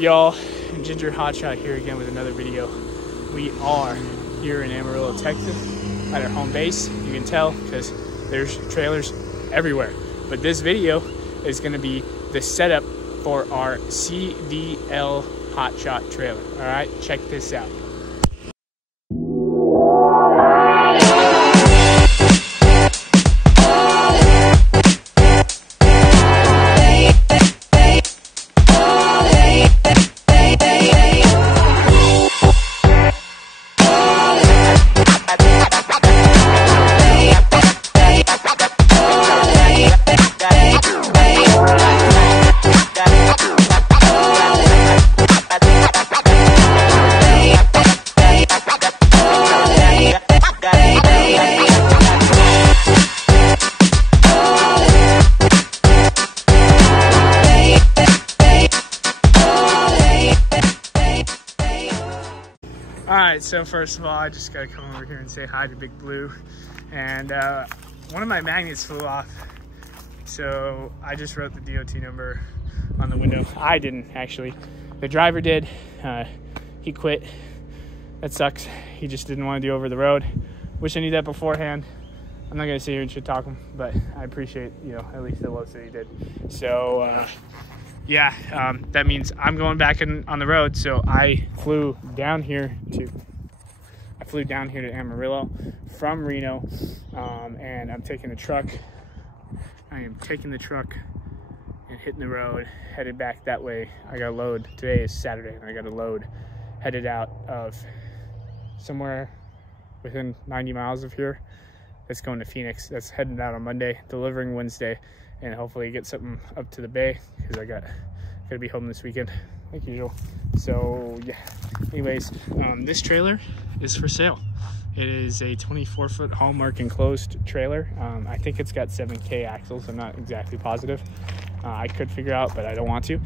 Y'all, Ginger Hotshot here again with another video. We are here in Amarillo, Texas at our home base. You can tell because there's trailers everywhere. But this video is going to be the setup for our CDL Hotshot trailer. All right, check this out. Alright, so first of all, I just gotta come over here and say hi to Big Blue. And one of my magnets flew off, so I just wrote the DOT number on the window. I didn't, actually. The driver did. He quit. That sucks. He just didn't want to do over the road. Wish I knew that beforehand. I'm not gonna sit here and shit talk him, but I appreciate, you know, at least the love that he did. So yeah, that means I'm going back on the road. So I flew down here to Amarillo from Reno, and I'm taking the truck. I am taking the truck and hitting the road, headed back that way. I got a load. Today is Saturday, and I got a load headed out of somewhere within 90 miles of here. That's going to Phoenix. That's heading out on Monday, delivering Wednesday, and hopefully get something up to the bay because I gotta be home this weekend like usual. So yeah, anyways, this trailer is for sale. It is a 24-foot Hallmark enclosed trailer. I think it's got 7K axles. I'm not exactly positive. I could figure out, but I don't want to.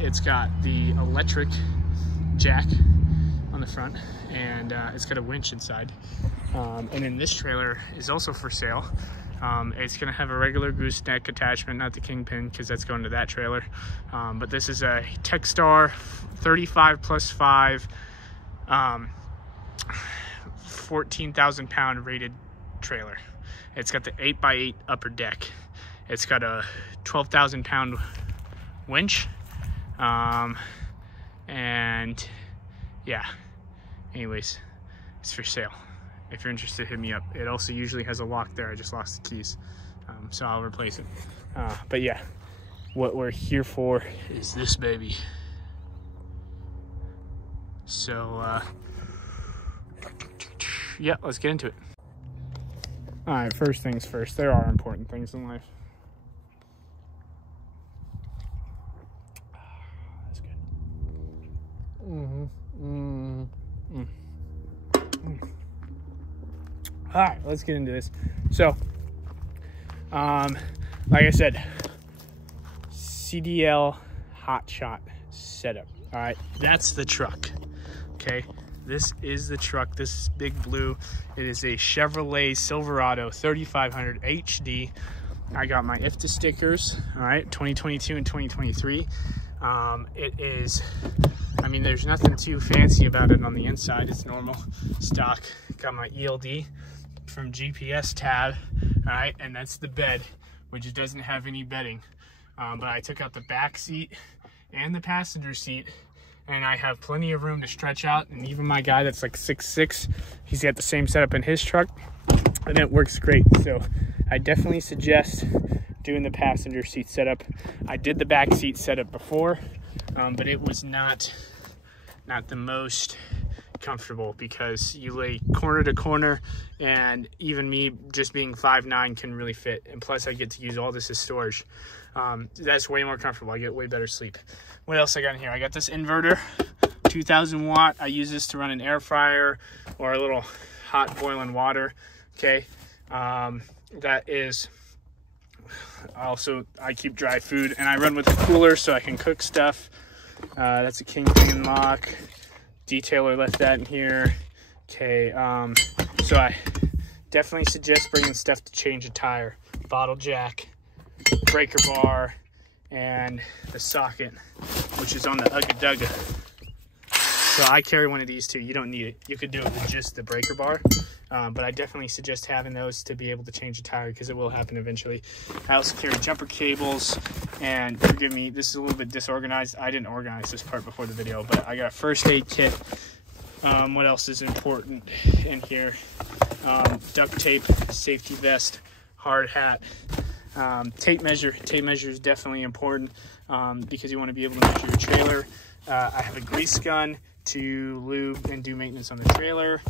It's got the electric jack on the front, and it's got a winch inside. And then this trailer is also for sale. It's going to have a regular gooseneck attachment, not the kingpin, because that's going to that trailer. But this is a Techstar 35+5, 14,000 pound rated trailer. It's got the 8x8 upper deck. It's got a 12,000 pound winch. And yeah, anyways, it's for sale. If you're interested, hit me up. It also usually has a lock there. I just lost the keys, so I'll replace it. But yeah, what we're here for is this baby. So yeah, let's get into it. All right, first things first. There are important things in life. That's good. All right, let's get into this. So, like I said, CDL Hotshot setup. All right, that's the truck. Okay, this is the truck. This is Big Blue. It is a Chevrolet Silverado 3500 HD. I got my IFTA stickers. All right, 2022 and 2023. It is, I mean, there's nothing too fancy about it on the inside. It's normal stock. Got my ELD from GPS tab. All right, and that's the bed, which doesn't have any bedding, but I took out the back seat and the passenger seat, and I have plenty of room to stretch out. And even my guy that's like 6'6", he's got the same setup in his truck, and it works great. So I definitely suggest doing the passenger seat setup. I did the back seat setup before, but it was not the most comfortable because you lay corner to corner, and even me just being 5'9" can really fit, and plus I get to use all this as storage. That's way more comfortable. I get way better sleep. What else I got in here? I got this inverter, 2000 watt. I use this to run an air fryer or a little hot boiling water. Okay, that is also, I keep dry food, and I run with a cooler so I can cook stuff. That's a kingpin lock. Detailer left that in here. Okay, so I definitely suggest bringing stuff to change a tire. Bottle jack, breaker bar, and the socket. which is on the Ugga Dugga. So I carry one of these too. You don't need it. You could do it with just the breaker bar, but I definitely suggest having those to be able to change a tire, because it will happen eventually. I also carry jumper cables, and forgive me, this is a little bit disorganized. I didn't organize this part before the video, but I got a first aid kit. What else is important in here? Duct tape, safety vest, hard hat, tape measure. Tape measure is definitely important because you want to be able to measure your trailer. I have a grease gun to lube and do maintenance on the trailer.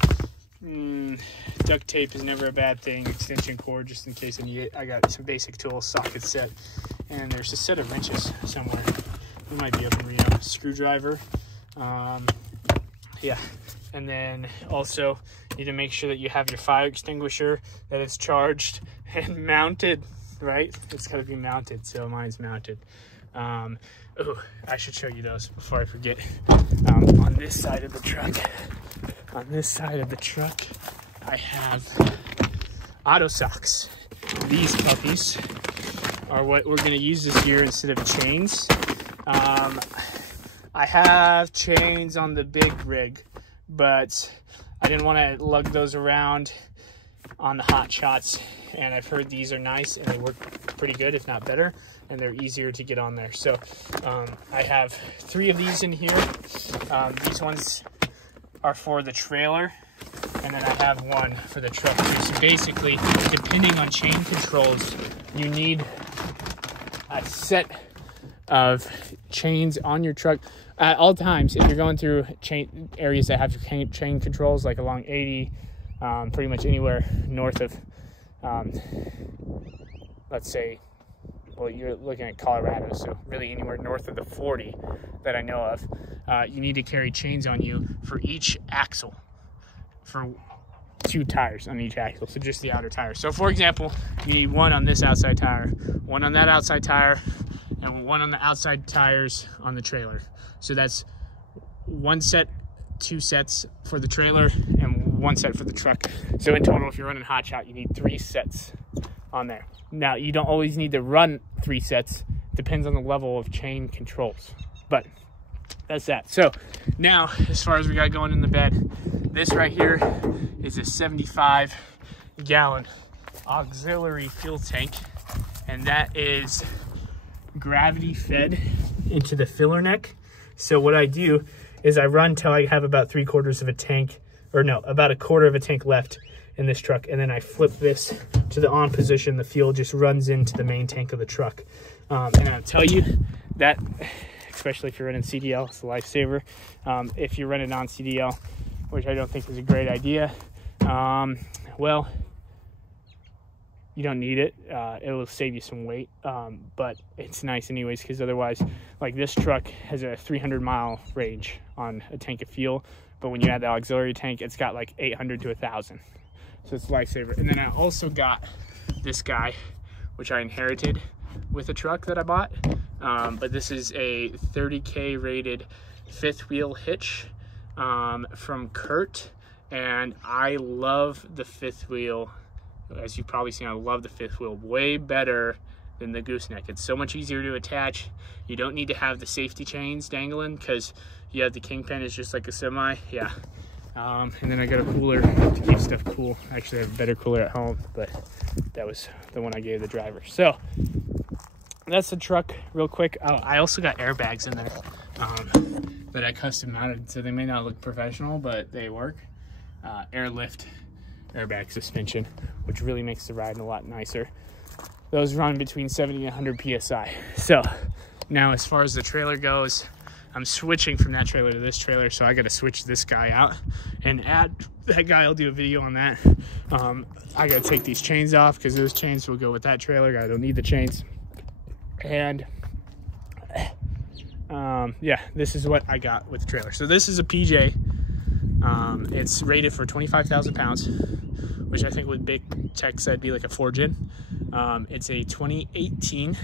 Duct tape is never a bad thing. Extension cord, just in case I need it. I got some basic tools, socket set, and there's a set of wrenches somewhere. It might be up in Reno. Screwdriver. Yeah, and then also you need to make sure that you have your fire extinguisher, that it's charged and mounted, right? It's got to be mounted, so mine's mounted. Oh, I should show you those before I forget. On this side of the truck, I have auto socks. These puppies are what we're going to use this year instead of chains. I have chains on the big rig, but I didn't want to lug those around on the Hotshots, and I've heard these are nice and they work pretty good, if not better, and they're easier to get on there. So I have 3 of these in here. These ones are for the trailer, and then I have one for the truck too. So basically, depending on chain controls, you need a set of chains on your truck at all times. If you're going through chain areas that have chain controls, like along 80, pretty much anywhere north of, let's say, well, you're looking at Colorado, so really anywhere north of the 40 that I know of, you need to carry chains on you for each axle, for 2 tires on each axle, so just the outer tire. So for example, you need one on this outside tire, one on that outside tire, and one on the outside tires on the trailer. So that's 1 set, 2 sets for the trailer, and 1 set for the truck. So in total, if you're running Hotshot, you need 3 sets on there. Now, you don't always need to run 3 sets. Depends on the level of chain controls. But that's that. So now, as far as we got going in the bed, this right here is a 75-gallon auxiliary fuel tank, and that is gravity fed into the filler neck. So what I do is I run till I have about 3/4 of a tank, or no, about 1/4 of a tank left in this truck, and then I flip this to the on position. The fuel just runs into the main tank of the truck. And I'll tell you that, especially if you're running CDL, it's a lifesaver. If you're running on CDL, which I don't think is a great idea, well, you don't need it. It will save you some weight, but it's nice anyways, because otherwise, like this truck has a 300-mile range on a tank of fuel, but when you add the auxiliary tank, it's got like 800 to 1,000. So it's a lifesaver. And then I also got this guy, which I inherited with a truck that I bought, but this is a 30K rated 5th wheel hitch from Curt, and I love the 5th wheel. As you've probably seen, I love the 5th wheel way better than the gooseneck. It's so much easier to attach. You don't need to have the safety chains dangling, because you have the kingpin is just like a semi. Yeah. And then I got a cooler to keep stuff cool. I actually have a better cooler at home, but that was the one I gave the driver. So that's the truck real quick. Oh, I also got airbags in there that I custom mounted, so they may not look professional, but they work. Airlift airbag suspension, which really makes the ride a lot nicer. Those run between 70 and 100 PSI. So now as far as the trailer goes, I'm switching from that trailer to this trailer, so I got to switch this guy out and add that guy. I'll do a video on that. I got to take these chains off because those chains will go with that trailer. I don't need the chains. And yeah, this is what I got with the trailer. So this is a PJ. It's rated for 25,000 pounds, which I think with big tech said be like a 4-gen. It's a 2018,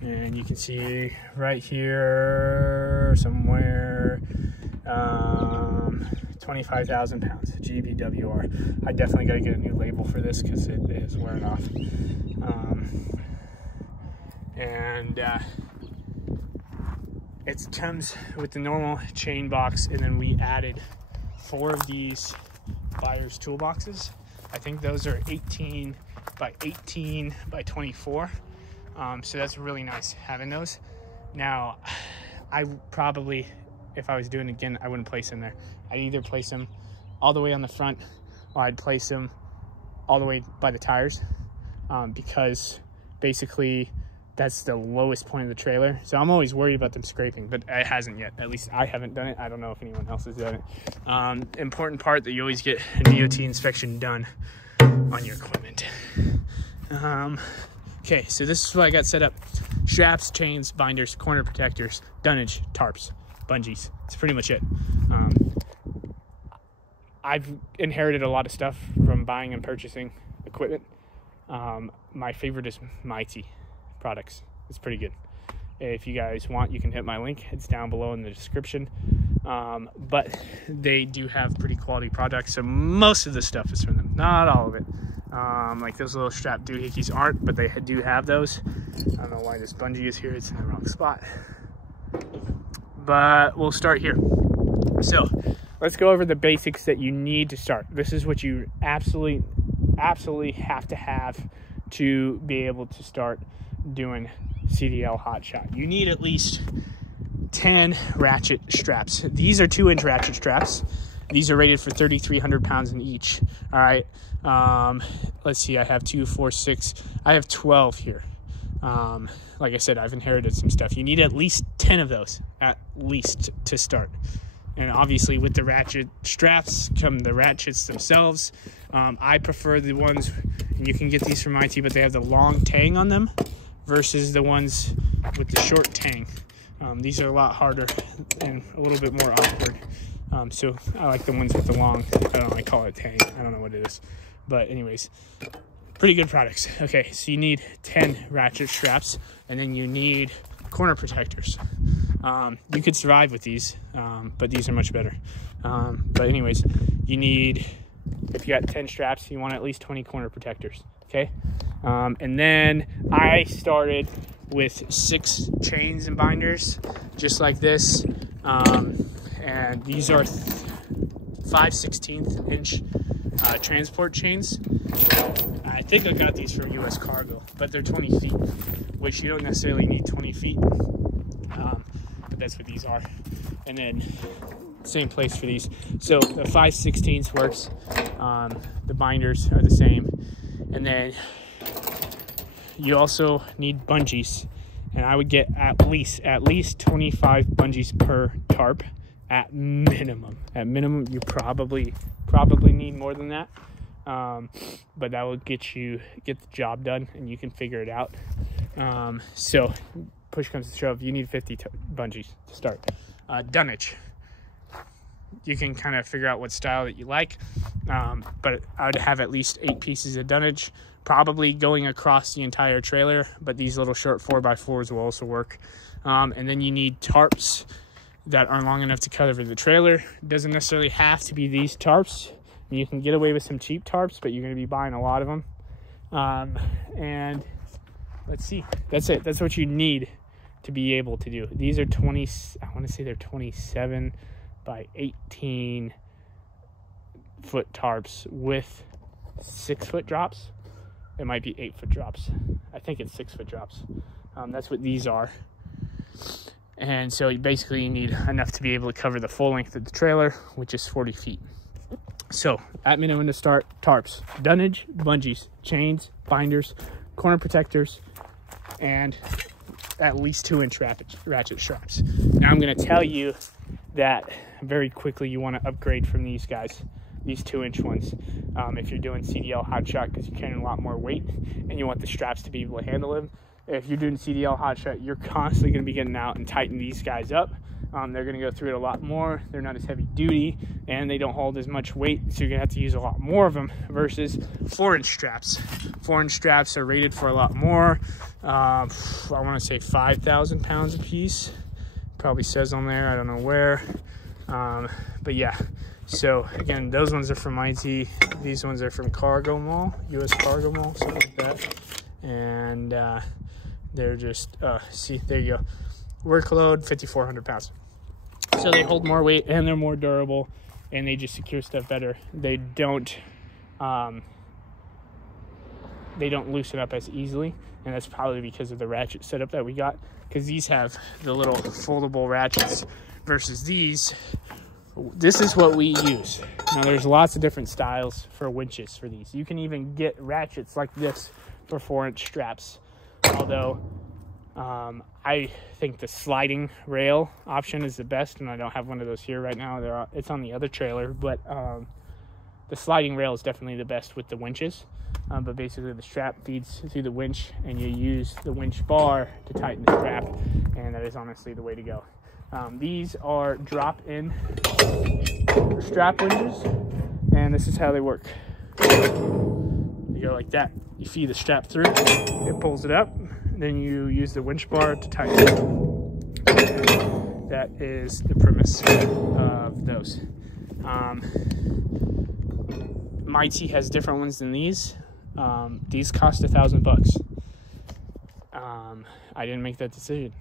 and you can see right here somewhere 25,000 pounds, GBWR. I definitely got to get a new label for this because it is wearing off. it comes with the normal chain box, and then we added 4 of these buyer's toolboxes. I think those are 18 by 18 by 24. So that's really nice having those. Now, I probably, if I was doing it again, I wouldn't place them there. I'd either place them all the way on the front, or I'd place them all the way by the tires, because basically that's the lowest point of the trailer. So I'm always worried about them scraping, but it hasn't yet. At least I haven't done it. I don't know if anyone else has done it. Important part that you always get a DOT inspection done on your equipment. Okay, so this is what I got set up. Straps, chains, binders, corner protectors, dunnage, tarps, bungees. That's pretty much it. I've inherited a lot of stuff from buying and purchasing equipment. My favorite is Mytee products. It's pretty good. If you guys want, you can hit my link. It's down below in the description. But they do have pretty quality products, so most of the stuff is from them. Not all of it. Like those little strap doohickeys aren't, but they do have those. I don't know why this bungee is here. It's in the wrong spot. But we'll start here. So let's go over the basics that you need to start. This is what you absolutely have to have to be able to start doing CDL hotshot. You need at least 10 ratchet straps. These are 2-inch ratchet straps. These are rated for 3,300 pounds in each. All right. Let's see. I have 2, 4, 6. I have 12 here. Like I said, I've inherited some stuff. You need at least 10 of those, at least, to start. And obviously with the ratchet straps come the ratchets themselves. I prefer the ones, and you can get these from Mytee, but they have the long tang on them versus the ones with the short tang. These are a lot harder and a little bit more awkward. So I like the ones with the long, I don't know, I call it tang. I don't know what it is. But anyways, pretty good products. Okay, so you need 10 ratchet straps, and then you need corner protectors. You could survive with these, but these are much better. But anyways, you need, if you got 10 straps, you want at least 20 corner protectors, okay? And then I started with 6 chains and binders, just like this. And these are 5/16 inch transport chains. I think I got these from US Cargo, but they're 20 feet, which you don't necessarily need 20 feet. But that's what these are. And then same place for these. So the 5/16 works. The binders are the same. And then you also need bungees. And I would get at least 25 bungees per tarp at minimum. At minimum, you probably need more than that. But that will get the job done, and you can figure it out. So push comes to shove, you need 50 bungees to start. Dunnage. You can kind of figure out what style that you like, but I would have at least 8 pieces of dunnage, probably going across the entire trailer, but these little short 4x4s will also work. And then you need tarps that are long enough to cover the trailer. It doesn't necessarily have to be these tarps. You can get away with some cheap tarps, but you're going to be buying a lot of them. And let's see, that's it. That's what you need to be able to do. These are 20, I want to say they're 27 by 18 foot tarps with 6-foot drops. It might be 8-foot drops. I think it's 6-foot drops. That's what these are. And so you need enough to be able to cover the full length of the trailer, which is 40 feet. So at minimum to start, tarps, dunnage, bungees, chains, binders, corner protectors, and at least 2-inch ratchet straps. Now I'm going to tell you that very quickly you want to upgrade from these guys, these 2-inch ones, if you're doing CDL hotshot, because you're carrying a lot more weight and you want the straps to be able to handle them. If you're doing CDL hotshot, you're constantly going to be getting out and tightening these guys up. They're going to go through it a lot more. They're not as heavy duty, and they don't hold as much weight, so you're going to have to use a lot more of them versus 4-inch straps. 4-inch straps are rated for a lot more. I want to say 5,000 pounds a piece. Probably says on there, I don't know where. But yeah, so again, those ones are from Mytee. These ones are from Cargo Mall, US Cargo Mall, something like that. And they're just, see, there you go. workload, 5,400 pounds. So they hold more weight and they're more durable, and they just secure stuff better. They don't loosen up as easily, and that's probably because of the ratchet setup that we got, because these have the little foldable ratchets versus these. This is what we use. Now there's lots of different styles for winches for these. You can even get ratchets like this for 4-inch straps, although I think the sliding rail option is the best, and I don't have one of those here right now. It's on the other trailer, but the sliding rail is definitely the best with the winches. But basically the strap feeds through the winch, and you use the winch bar to tighten the strap, and that is honestly the way to go. These are drop-in strap winches, and this is how they work. You go like that. You feed the strap through, it pulls it up, then you use the winch bar to tighten it. That is the premise of those. Mytee has different ones than these. These cost $1,000. I didn't make that decision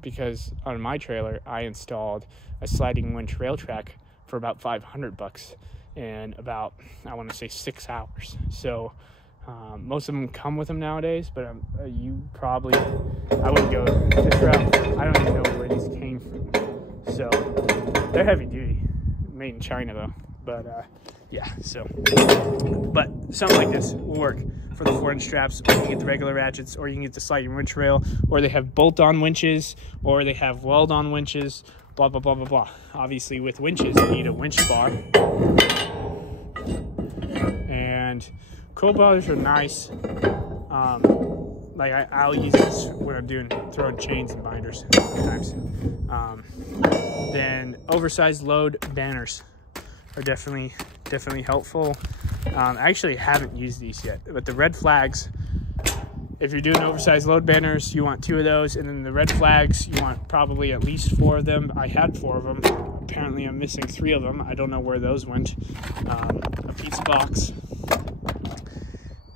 because on my trailer I installed a sliding winch rail track for about $500 in about, I want to say, 6 hours. So most of them come with them nowadays, but I wouldn't go this route. I don't even know where these came from. So they're heavy duty, made in China though. But yeah, so, but something like this will work for the 4-inch straps, or you can get the regular ratchets, or you can get the sliding winch rail, or they have bolt-on winches, or they have weld-on winches, blah, blah, blah, blah, blah. Obviously with winches, you need a winch bar. And coil bars are nice. Like I'll use this when I'm throwing chains and binders sometimes. Then oversized load banners are definitely helpful. I actually haven't used these yet, but the red flags, if you're doing oversized load banners, you want 2 of those, and then the red flags, you want probably at least 4 of them. I had 4 of them. Apparently I'm missing 3 of them. I don't know where those went. A pizza box.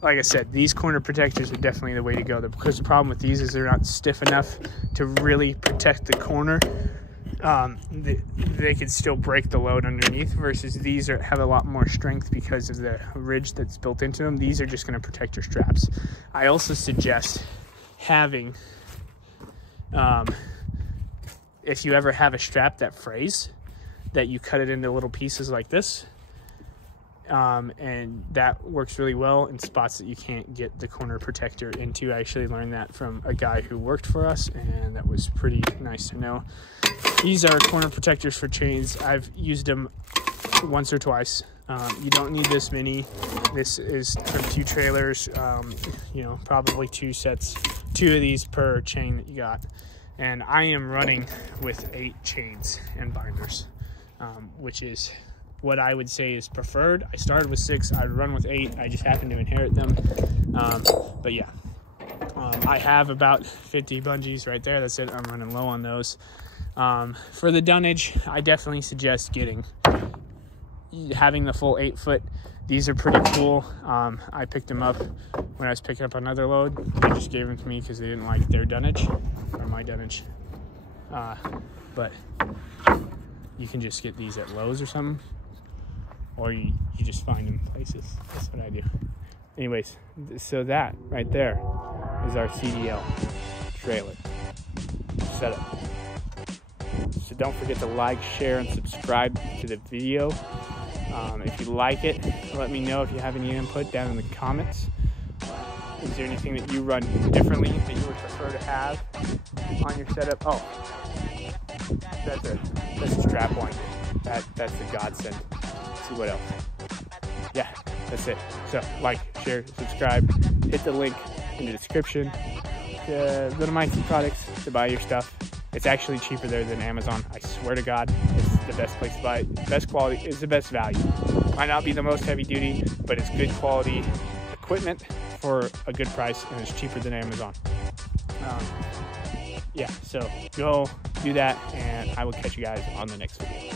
Like I said, these corner protectors are definitely the way to go, because the problem with these is they're not stiff enough to really protect the corner. They could still break the load underneath, versus these have a lot more strength because of the ridge that's built into them. These are just going to protect your straps. I also suggest having, if you ever have a strap that frays, that you cut it into little pieces like this. And that works really well in spots that you can't get the corner protector into. I actually learned that from a guy who worked for us, and that was pretty nice to know. These are corner protectors for chains. I've used them once or twice. You don't need this many. This is from 2 trailers, you know, probably 2 sets, 2 of these per chain that you got. And I am running with 8 chains and binders, which is what I would say is preferred. I started with 6, I'd run with 8. I just happened to inherit them. But yeah, I have about 50 bungees right there. That's it, I'm running low on those. For the dunnage, I definitely suggest having the full 8-foot. These are pretty cool. I picked them up when I was picking up another load. They just gave them to me because they didn't like their dunnage, or my dunnage. But you can just get these at Lowe's or something, or you just find them places. That's what I do. Anyways, so that right there is our CDL trailer setup. So don't forget to like, share, and subscribe to the video. If you like it, let me know if you have any input down in the comments. Is there anything that you run differently that you would prefer to have on your setup? Oh, that's a strap winder. That's the godsend. Let's see what else. Yeah, that's it. So like, share, subscribe, hit the link in the description. Go to Mytee Products to buy your stuff. It's actually cheaper there than Amazon. I swear to God, it's the best place to buy it. Best quality is the best value. Might not be the most heavy duty, but it's good quality equipment for a good price, and it's cheaper than Amazon. Yeah, so go do that, and I will catch you guys on the next video.